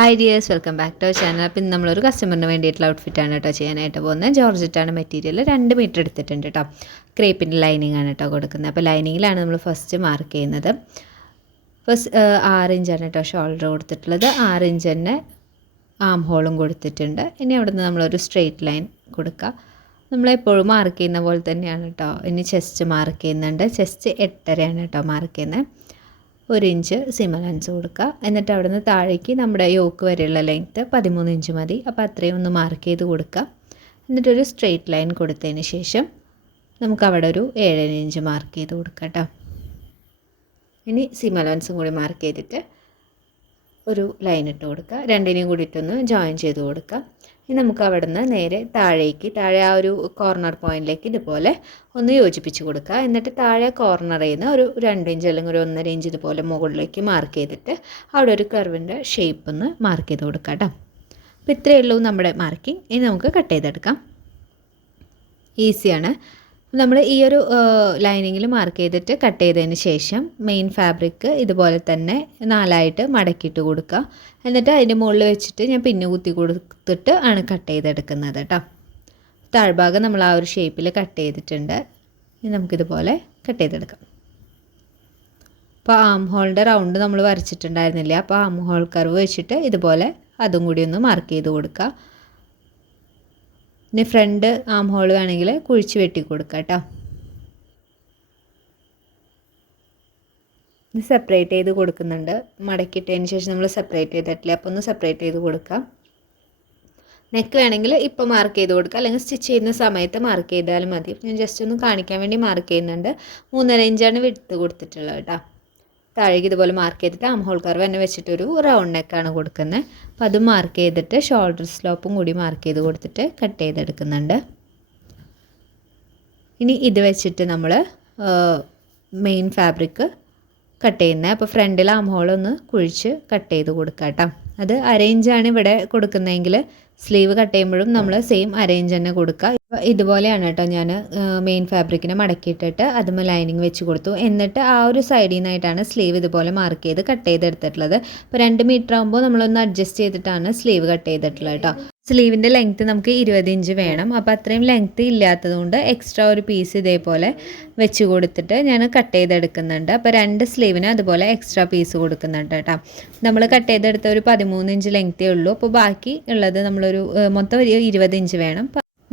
Hi dears, welcome back to our channel. അപ്പം ഇന്ന് നമ്മളൊരു കസ്റ്റമറിന് വേണ്ടിയിട്ടുള്ള ഔട്ട്ഫിറ്റാണ് കേട്ടോ ചെയ്യാനായിട്ട് പോകുന്നത്. ജോർജറ്റാണ് മെറ്റീരിയൽ, 2 മീറ്റർ എടുത്തിട്ടുണ്ട് കേട്ടോ. ക്രേപ്പിൻ്റെ ലൈനിങ് ആണ് കേട്ടോ കൊടുക്കുന്നത്. അപ്പോൾ ലൈനിങ്ങിലാണ് നമ്മൾ ഫസ്റ്റ് മാർക്ക് ചെയ്യുന്നത്. ഫസ്റ്റ് 6 ഇഞ്ചാണ് കേട്ടോ ഷോൾഡർ കൊടുത്തിട്ടുള്ളത്. 6 ഇഞ്ച് തന്നെ ആം ഹോളും കൊടുത്തിട്ടുണ്ട്. ഇനി അവിടെ നിന്ന് നമ്മളൊരു സ്ട്രെയിറ്റ് ലൈൻ കൊടുക്കുക. നമ്മളെപ്പോഴും മാർക്ക് ചെയ്യുന്ന പോലെ തന്നെയാണ് കേട്ടോ. ഇനി ചെസ്റ്റ് മാർക്ക് ചെയ്യുന്നുണ്ട്. ചെസ്റ്റ് 8.5 കേട്ടോ മാർക്ക് ചെയ്യുന്നത്. 1 ഇഞ്ച് സീം അലവൻസ് കൊടുക്കുക. എന്നിട്ട് അവിടെ നിന്ന് താഴേക്ക് നമ്മുടെ യോക്ക് വരെയുള്ള ലെങ്ത്ത് 13 ഇഞ്ച് മതി. അപ്പോൾ അത്രയും ഒന്ന് മാർക്ക് ചെയ്ത് കൊടുക്കുക. എന്നിട്ടൊരു സ്ട്രെയിറ്റ് ലൈൻ കൊടുത്തതിന് ശേഷം നമുക്ക് അവിടെ ഒരു 7 ഇഞ്ച് മാർക്ക് ചെയ്ത് കൊടുക്കാം കേട്ടോ. ഇനി സീം അലവൻസും കൂടി മാർക്ക് ചെയ്തിട്ട് ഒരു ലൈൻ ഇട്ട് കൊടുക്കുക. രണ്ടിനെയും കൂടിയിട്ടൊന്ന് ജോയിൻ ചെയ്ത് കൊടുക്കുക. ഇനി നമുക്ക് അവിടെ നിന്ന് നേരെ താഴെ ആ ഒരു കോർണർ പോയിൻറ്റിലേക്ക് ഇതുപോലെ ഒന്ന് യോജിപ്പിച്ച് കൊടുക്കുക. എന്നിട്ട് താഴെ കോർണറിൽ നിന്ന് ഒരു 2 ഇഞ്ച് അല്ലെങ്കിൽ ഒരു 1.5 ഇഞ്ച് ഇതുപോലെ മുകളിലേക്ക് മാർക്ക് ചെയ്തിട്ട് അവിടെ ഒരു കർവിൻ്റെ ഷേപ്പ് ഒന്ന് മാർക്ക് ചെയ്ത് കൊടുക്കുക കേട്ടോ. അപ്പോൾ ഇത്രയേ ഉള്ളൂ നമ്മുടെ മാർക്കിംഗ്. ഇനി നമുക്ക് കട്ട് ചെയ്തെടുക്കാം. ഈസിയാണ്. നമ്മൾ ഈ ഒരു ലൈനിങ്ങിൽ മാർക്ക് ചെയ്തിട്ട് കട്ട് ചെയ്തതിന് ശേഷം മെയിൻ ഫാബ്രിക് ഇതുപോലെ തന്നെ 4ആയിട്ട് മടക്കിയിട്ട് കൊടുക്കുക. എന്നിട്ട് അതിൻ്റെ മുകളിൽ വെച്ചിട്ട് ഞാൻ പിന്ന് കുത്തി കൊടുത്തിട്ട് ആണ് കട്ട് ചെയ്തെടുക്കുന്നത് കേട്ടോ. താഴ്ഭാഗം നമ്മൾ ആ ഒരു ഷേപ്പിൽ കട്ട് ചെയ്തിട്ടുണ്ട്. ഇനി നമുക്കിതുപോലെ കട്ട് ചെയ്തെടുക്കാം. അപ്പോൾ ആം ഹോളിൻ്റെ റൗണ്ട് നമ്മൾ വരച്ചിട്ടുണ്ടായിരുന്നില്ല. അപ്പോൾ ആം ഹോൾ കർവ് വെച്ചിട്ട് ഇതുപോലെ അതും കൂടി ഒന്ന് മാർക്ക് ചെയ്ത് കൊടുക്കുക. ഇനി ഫ്രണ്ട് ആം ഹോൾ വേണമെങ്കിൽ കുഴിച്ച് വെട്ടി കൊടുക്കുക കേട്ടോ. ഇനി സെപ്പറേറ്റ് ചെയ്ത് കൊടുക്കുന്നുണ്ട്. മടക്കിയിട്ടതിന് ശേഷം നമ്മൾ സെപ്പറേറ്റ് ചെയ്തിട്ടില്ല. അപ്പോൾ ഒന്ന് സെപ്പറേറ്റ് ചെയ്ത് കൊടുക്കാം. നെക്ക് വേണമെങ്കിൽ ഇപ്പോൾ മാർക്ക് ചെയ്ത് കൊടുക്കുക, അല്ലെങ്കിൽ സ്റ്റിച്ച് ചെയ്യുന്ന സമയത്ത് മാർക്ക് ചെയ്താലും മതി. ഞാൻ ജസ്റ്റ് ഒന്ന് കാണിക്കാൻ വേണ്ടി മാർക്ക് ചെയ്യുന്നുണ്ട്. 3.5 ഇഞ്ചാണ് വിഡ്ത്ത് കൊടുത്തിട്ടുള്ളത് കേട്ടോ. താഴേക്ക് ഇതുപോലെ മാർക്ക് ചെയ്തിട്ട് ആം ഹോൾ കർവ് തന്നെ വെച്ചിട്ടൊരു റൗണ്ട് നെക്കാണ് കൊടുക്കുന്നത്. അപ്പോൾ അത് മാർക്ക് ചെയ്തിട്ട് ഷോൾഡർ സ്ലോപ്പും കൂടി മാർക്ക് ചെയ്ത് കൊടുത്തിട്ട് കട്ട് ചെയ്തെടുക്കുന്നുണ്ട്. ഇനി ഇത് വെച്ചിട്ട് നമ്മൾ മെയിൻ ഫാബ്രിക് കട്ട് ചെയ്യുന്നത്. അപ്പോൾ ഫ്രണ്ടിൽ ആം ഹോൾ ഒന്ന് കുഴിച്ച് കട്ട് ചെയ്ത് കൊടുക്കുക കേട്ടോ. അത് അരയിഞ്ചാണ് ഇവിടെ കൊടുക്കുന്നതെങ്കിൽ സ്ലീവ് കട്ട് ചെയ്യുമ്പോഴും നമ്മൾ സെയിം അരയിഞ്ച് തന്നെ കൊടുക്കുക. ഇതുപോലെയാണ് കേട്ടോ ഞാൻ മെയിൻ ഫാബ്രിക്കിനെ മടക്കിയിട്ടിട്ട് അതുമ്പോൾ ലൈനിങ് വെച്ച് കൊടുത്തു. എന്നിട്ട് ആ ഒരു സൈഡിൽ നിന്നായിട്ടാണ് സ്ലീവ് ഇതുപോലെ മാർക്ക് ചെയ്ത് കട്ട് ചെയ്തെടുത്തിട്ടുള്ളത്. അപ്പോൾ 2 മീറ്റർ ആകുമ്പോൾ നമ്മളൊന്ന് അഡ്ജസ്റ്റ് ചെയ്തിട്ടാണ് സ്ലീവ് കട്ട് ചെയ്തിട്ടുള്ളത് കേട്ടോ. സ്ലീവിൻ്റെ ലെങ്ത്ത് നമുക്ക് 20 ഇഞ്ച് വേണം. അപ്പോൾ അത്രയും ലെങ്ത്ത് ഇല്ലാത്തതുകൊണ്ട് എക്സ്ട്രാ ഒരു പീസ് ഇതേപോലെ വെച്ച് കൊടുത്തിട്ട് ഞാൻ കട്ട് ചെയ്തെടുക്കുന്നുണ്ട്. അപ്പോൾ 2 സ്ലീവിന് അതുപോലെ എക്സ്ട്രാ പീസ് കൊടുക്കുന്നുണ്ട് കേട്ടോ. നമ്മൾ കട്ട് ചെയ്തെടുത്ത ഒരു 13 ഇഞ്ച് ലെങ്ത്തേ ഉള്ളൂ. അപ്പോൾ ബാക്കി ഉള്ളത് നമ്മളൊരു മൊത്തം ഒരു 20 ഇഞ്ച് വേണം.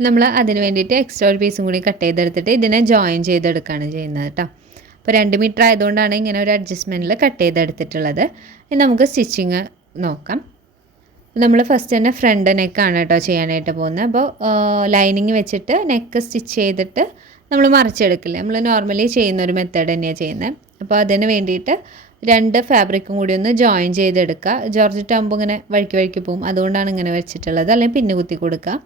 നമ്മൾ അതിന് വേണ്ടിയിട്ട് എക്സ്ട്രാ ഒരു പീസും കൂടി കട്ട് ചെയ്തെടുത്തിട്ട് ഇതിനെ ജോയിൻ ചെയ്തെടുക്കുകയാണ് ചെയ്യുന്നത് കേട്ടോ. അപ്പോൾ 2 മീറ്റർ ആയതുകൊണ്ടാണ് ഇങ്ങനെ ഒരു അഡ്ജസ്റ്റ്മെൻറ്റിൽ കട്ട് ചെയ്തെടുത്തിട്ടുള്ളത്. ഇനി നമുക്ക് സ്റ്റിച്ചിങ് നോക്കാം. നമ്മൾ ഫസ്റ്റ് തന്നെ ഫ്രണ്ട് നെക്കാണ് കേട്ടോ ചെയ്യാനായിട്ട് പോകുന്നത്. അപ്പോൾ ലൈനിങ് വെച്ചിട്ട് നെക്ക് സ്റ്റിച്ച് ചെയ്തിട്ട് നമ്മൾ മറിച്ചെടുക്കില്ലേ, നമ്മൾ നോർമലി ചെയ്യുന്ന ഒരു മെത്തേഡ് തന്നെയാണ് ചെയ്യുന്നത്. അപ്പോൾ അതിന് വേണ്ടിയിട്ട് 2 ഫാബ്രിക്കും കൂടി ഒന്ന് ജോയിൻ ചെയ്തെടുക്കുക. ജോർജറ്റ് ആകുമ്പോൾ ഇങ്ങനെ വഴിക്ക് പോകും, അതുകൊണ്ടാണ് ഇങ്ങനെ വെച്ചിട്ടുള്ളത്. അല്ലെങ്കിൽ പിന്നെ കുത്തി കൊടുക്കുക.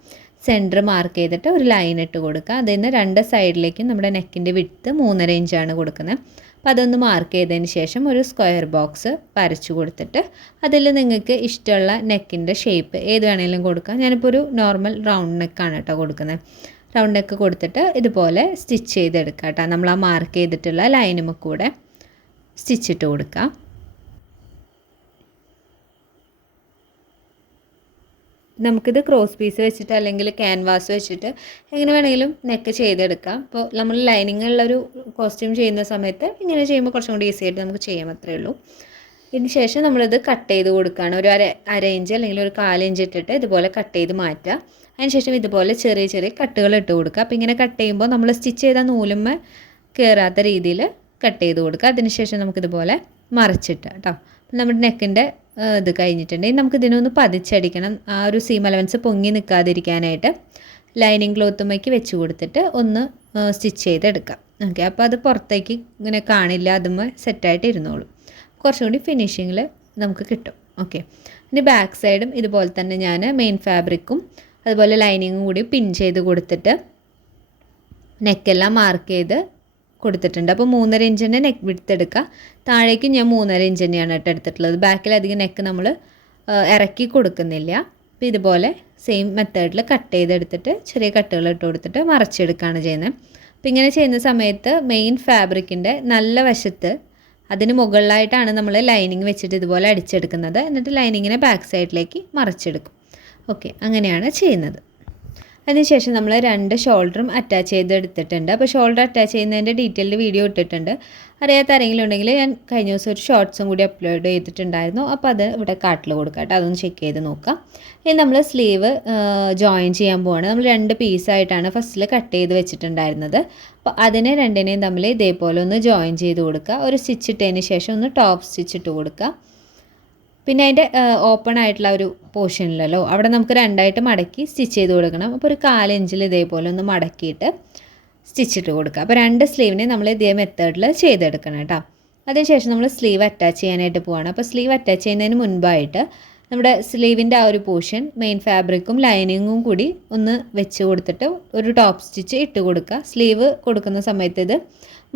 സെൻറ്റർ മാർക്ക് ചെയ്തിട്ട് ഒരു ലൈൻ ഇട്ട് കൊടുക്കുക. അതിൽ നിന്ന് 2 സൈഡിലേക്കും നമ്മുടെ നെക്കിൻ്റെ വിഡ്ത്ത് 3.5 ഇഞ്ചാണ് കൊടുക്കുന്നത്. അപ്പോൾ അതൊന്ന് മാർക്ക് ചെയ്തതിന് ശേഷം ഒരു സ്ക്വയർ ബോക്സ് വരച്ചു കൊടുത്തിട്ട് അതിൽ നിങ്ങൾക്ക് ഇഷ്ടമുള്ള നെക്കിൻ്റെ ഷേപ്പ് ഏത് വേണമെങ്കിലും കൊടുക്കാം. ഞാനിപ്പോൾ ഒരു നോർമൽ റൗണ്ട് നെക്കാണ് കേട്ടോ കൊടുക്കുന്നത്. റൗണ്ട് നെക്ക് കൊടുത്തിട്ട് ഇതുപോലെ സ്റ്റിച്ച് ചെയ്തെടുക്കുക കേട്ടോ. നമ്മൾ ആ മാർക്ക് ചെയ്തിട്ടുള്ള ലൈനുമ കൂടെ സ്റ്റിച്ചിട്ട് കൊടുക്കുക. നമുക്കിത് ക്രോസ് പീസ് വെച്ചിട്ട് അല്ലെങ്കിൽ ക്യാൻവാസ് വെച്ചിട്ട് എങ്ങനെ വേണമെങ്കിലും നെക്ക് ചെയ്തെടുക്കാം. അപ്പോൾ നമ്മൾ ലൈനിങ് ഉള്ളൊരു കോസ്റ്റ്യൂം ചെയ്യുന്ന സമയത്ത് ഇങ്ങനെ ചെയ്യുമ്പോൾ കുറച്ചും കൂടി ഈസി ആയിട്ട് നമുക്ക് ചെയ്യാൻ അത്രയേ ഉള്ളൂ. ഇതിന് ശേഷം നമ്മളിത് കട്ട് ചെയ്ത് കൊടുക്കുകയാണ്. ഒരു അര ഇഞ്ച് അല്ലെങ്കിൽ ഒരു 1/4 ഇഞ്ച് ഇട്ടിട്ട് ഇതുപോലെ കട്ട് ചെയ്ത് മാറ്റുക. അതിനുശേഷം ഇതുപോലെ ചെറിയ ചെറിയ ഇട്ട് കൊടുക്കുക. അപ്പോൾ ഇങ്ങനെ കട്ട് ചെയ്യുമ്പോൾ നമ്മൾ സ്റ്റിച്ച് ചെയ്ത നൂലുമ്മ കയറാത്ത രീതിയിൽ കട്ട് ചെയ്ത് കൊടുക്കുക. അതിനുശേഷം നമുക്കിതുപോലെ മറിച്ചിട്ട് കേട്ടോ. നമ്മുടെ നെക്കിൻ്റെ ഇത് കഴിഞ്ഞിട്ടുണ്ടെങ്കിൽ നമുക്ക് ഇതിനൊന്ന് പതിച്ചടിക്കണം. ആ ഒരു സീം അലവൻസ് പൊങ്ങി നിൽക്കാതിരിക്കാനായിട്ട് ലൈനിങ് ക്ലോത്തുമ്മയ്ക്ക് വെച്ച് കൊടുത്തിട്ട് ഒന്ന് സ്റ്റിച്ച് ചെയ്തെടുക്കാം. ഓക്കെ, അപ്പോൾ അത് പുറത്തേക്ക് ഇങ്ങനെ കാണില്ല, അതുമ്മ സെറ്റായിട്ട് ഇരുന്നോളും. കുറച്ചും കൂടി ഫിനിഷിങ്ങിൽ നമുക്ക് കിട്ടും. ഓക്കെ, ഇനി ബാക്ക് സൈഡും ഇതുപോലെ തന്നെ ഞാൻ മെയിൻ ഫാബ്രിക്കും അതുപോലെ ലൈനിങ്ങും കൂടി പിൻ ചെയ്ത് കൊടുത്തിട്ട് നെക്കെല്ലാം മാർക്ക് ചെയ്ത് കൊടുത്തിട്ടുണ്ട്. അപ്പോൾ 3.5 ഇഞ്ചിൻ്റെ നെക്ക് വിഡ്ത്ത് എടുക്കുക. താഴേക്ക് ഞാൻ 3.5 ഇഞ്ച് തന്നെയാണ് കേട്ടോ എടുത്തിട്ടുള്ളത്. ബാക്കിലധികം നെക്ക് നമ്മൾ ഇറക്കി കൊടുക്കുന്നില്ല. അപ്പോൾ ഇതുപോലെ സെയിം മെത്തേഡിൽ കട്ട് ചെയ്തെടുത്തിട്ട് ചെറിയ കട്ടുകൾ ഇട്ട് കൊടുത്തിട്ട് മറച്ചെടുക്കുകയാണ് ചെയ്യുന്നത്. അപ്പോൾ ഇങ്ങനെ ചെയ്യുന്ന സമയത്ത് മെയിൻ ഫാബ്രിക്കിൻ്റെ നല്ല വശത്ത് അതിന് മുകളിലായിട്ടാണ് നമ്മൾ ലൈനിങ് വെച്ചിട്ട് ഇതുപോലെ അടിച്ചെടുക്കുന്നത്. എന്നിട്ട് ലൈനിങ്ങിനെ ബാക്ക് സൈഡിലേക്ക് മറിച്ചെടുക്കും. ഓക്കെ, അങ്ങനെയാണ് ചെയ്യുന്നത്. അതിനുശേഷം നമ്മൾ 2 ഷോൾഡറും അറ്റാച്ച് ചെയ്തെടുത്തിട്ടുണ്ട്. അപ്പോൾ ഷോൾഡർ അറ്റാച്ച് ചെയ്യുന്നതിൻ്റെ ഡീറ്റെയിൽഡ് വീഡിയോ ഇട്ടിട്ടുണ്ട്. അറിയാത്ത ആരെങ്കിലും ഉണ്ടെങ്കിൽ ഞാൻ കഴിഞ്ഞ ദിവസം ഒരു ഷോർട്സും കൂടി അപ്ലോഡ് ചെയ്തിട്ടുണ്ടായിരുന്നു. അപ്പോൾ അത് ഇവിടെ കാർട്ടിൽ കൊടുക്കാം കേട്ടോ, അതൊന്ന് ചെക്ക് ചെയ്ത് നോക്കാം. ഇനി നമ്മൾ സ്ലീവ് ജോയിൻ ചെയ്യാൻ പോവാണ്. നമ്മൾ 2 പീസായിട്ടാണ് ഫസ്റ്റിൽ കട്ട് ചെയ്ത് വെച്ചിട്ടുണ്ടായിരുന്നത്. അപ്പോൾ അതിനെ രണ്ടിനെയും തമ്മിൽ ഇതേപോലെ ഒന്ന് ജോയിൻ ചെയ്ത് കൊടുക്കുക. ഒരു സ്റ്റിച്ച് ഇട്ടതിന് ശേഷം ഒന്ന് ടോപ്പ് സ്റ്റിച്ച് ഇട്ട് കൊടുക്കുക. പിന്നെ അതിൻ്റെ ഓപ്പൺ ആയിട്ടുള്ള ഒരു പോർഷനിലല്ലോ, അവിടെ നമുക്ക് 2ആയിട്ട് മടക്കി സ്റ്റിച്ച് ചെയ്ത് കൊടുക്കണം. അപ്പോൾ ഒരു 1/4 ഇഞ്ചിൽ ഇതേപോലെ ഒന്ന് മടക്കിയിട്ട് സ്റ്റിച്ചിട്ട് കൊടുക്കുക. അപ്പോൾ 2 സ്ലീവിനെ നമ്മൾ ഇതേ മെത്തേഡിൽ ചെയ്തെടുക്കണം കേട്ടോ. അതിനുശേഷം നമ്മൾ സ്ലീവ് അറ്റാച്ച് ചെയ്യാനായിട്ട് പോവാണ്. അപ്പോൾ സ്ലീവ് അറ്റാച്ച് ചെയ്യുന്നതിന് മുൻപായിട്ട് നമ്മുടെ സ്ലീവിൻ്റെ ആ ഒരു പോർഷൻ മെയിൻ ഫാബ്രിക്കും ലൈനിങ്ങും കൂടി ഒന്ന് വെച്ച് കൊടുത്തിട്ട് ഒരു ടോപ്പ് സ്റ്റിച്ച് ഇട്ട് കൊടുക്കുക. സ്ലീവ് കൊടുക്കുന്ന സമയത്ത് ഇത്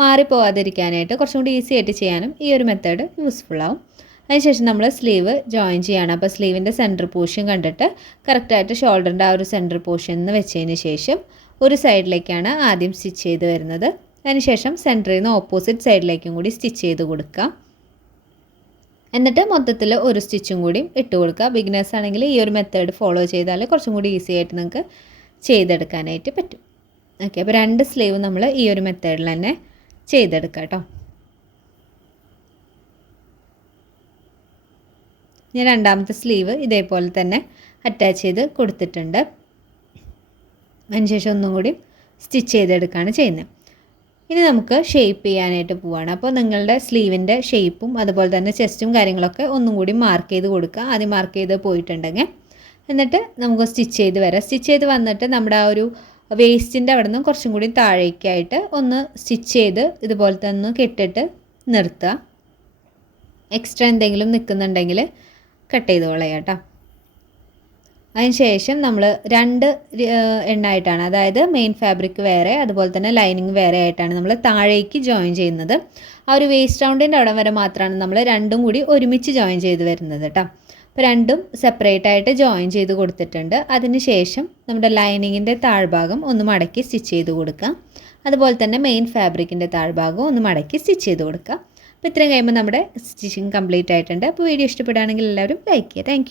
മാറിപ്പോവാതിരിക്കാനായിട്ട് കുറച്ചും കൂടി ഈസി ആയിട്ട് ചെയ്യാനും ഈ ഒരു മെത്തേഡ് യൂസ്ഫുള്ളാവും. അതിനുശേഷം നമ്മൾ സ്ലീവ് ജോയിൻ ചെയ്യണം. അപ്പോൾ സ്ലീവിൻ്റെ സെൻറ്റർ പോർഷൻ കണ്ടിട്ട് കറക്റ്റായിട്ട് ഷോൾഡറിൻ്റെ ആ ഒരു സെൻറ്റർ പോർഷൻ എന്ന് വെച്ചതിന് ശേഷം ഒരു സൈഡിലേക്കാണ് ആദ്യം സ്റ്റിച്ച് ചെയ്ത് വരുന്നത്. അതിനുശേഷം സെൻറ്ററിൽ നിന്ന് ഓപ്പോസിറ്റ് സൈഡിലേക്കും കൂടി സ്റ്റിച്ച് ചെയ്ത് കൊടുക്കുക. എന്നിട്ട് മൊത്തത്തിൽ ഒരു സ്റ്റിച്ചും കൂടി ഇട്ട് കൊടുക്കുക. ബിഗിനേഴ്സ് ആണെങ്കിൽ ഈ ഒരു മെത്തേഡ് ഫോളോ ചെയ്താൽ കുറച്ചും കൂടി ഈസി ആയിട്ട് നിങ്ങൾക്ക് ചെയ്തെടുക്കാനായിട്ട് പറ്റും. ഓക്കെ, അപ്പോൾ 2 സ്ലീവ് നമ്മൾ ഈ ഒരു മെത്തേഡിൽ തന്നെ ചെയ്തെടുക്കാം കേട്ടോ. ഞാൻ 2ാമത്തെ സ്ലീവ് ഇതേപോലെ തന്നെ അറ്റാച്ച് ചെയ്ത് കൊടുത്തിട്ടുണ്ട്. അതിനുശേഷം ഒന്നും കൂടി സ്റ്റിച്ച് ചെയ്തെടുക്കുകയാണ് ചെയ്യുന്നത്. ഇനി നമുക്ക് ഷേപ്പ് ചെയ്യാനായിട്ട് പോവുകയാണ്. അപ്പോൾ നിങ്ങളുടെ സ്ലീവിൻ്റെ ഷേപ്പും അതുപോലെ തന്നെ ചെസ്റ്റും കാര്യങ്ങളൊക്കെ ഒന്നും കൂടി മാർക്ക് ചെയ്ത് കൊടുക്കുക. ആദ്യം മാർക്ക് ചെയ്ത് പോയിട്ടുണ്ടെങ്കിൽ എന്നിട്ട് നമുക്ക് സ്റ്റിച്ച് ചെയ്ത് വരാം. സ്റ്റിച്ച് ചെയ്ത് വന്നിട്ട് നമ്മുടെ ആ ഒരു വേസ്റ്റിൻ്റെ അവിടെ നിന്ന് കുറച്ചും കൂടി താഴേക്കായിട്ട് ഒന്ന് സ്റ്റിച്ച് ചെയ്ത് ഇതുപോലെ തന്നെ കെട്ടിട്ട് നിർത്തുക. എക്സ്ട്രാ എന്തെങ്കിലും നിൽക്കുന്നുണ്ടെങ്കിൽ കട്ട് ചെയ്ത് കളയാം കേട്ടോ. അതിനുശേഷം നമ്മൾ 2 എണ്ണമായിട്ടാണ്, അതായത് മെയിൻ ഫാബ്രിക് വേറെ അതുപോലെ തന്നെ ലൈനിങ് വേറെ ആയിട്ടാണ് നമ്മൾ താഴേക്ക് ജോയിൻ ചെയ്യുന്നത്. ആ ഒരു വേസ്റ്റ് റൗണ്ടിൻ്റെ അവിടെ വരെ മാത്രമാണ് നമ്മൾ 2ഉം കൂടി ഒരുമിച്ച് ജോയിൻ ചെയ്ത് വരുന്നത് കേട്ടോ. അപ്പോൾ 2ഉം സെപ്പറേറ്റ് ആയിട്ട് ജോയിൻ ചെയ്ത് കൊടുത്തിട്ടുണ്ട്. അതിനുശേഷം നമ്മുടെ ലൈനിങ്ങിൻ്റെ താഴ്ഭാഗം ഒന്ന് മടക്കി സ്റ്റിച്ച് ചെയ്ത് കൊടുക്കുക. അതുപോലെ തന്നെ മെയിൻ ഫാബ്രിക്കിൻ്റെ താഴ്ഭാഗം ഒന്ന് മടക്കി സ്റ്റിച്ച് ചെയ്ത് കൊടുക്കുക. അപ്പോൾ ഇത്രയും കഴിയുമ്പോൾ നമ്മുടെ സ്റ്റിച്ചിങ് കംപ്ലീറ്റ് ആയിട്ടുണ്ട്. അപ്പോൾ വീഡിയോ ഇഷ്ടപ്പെടുകയാണെങ്കിൽ എല്ലാവരും ലൈക്ക് ചെയ്യുക. താങ്ക്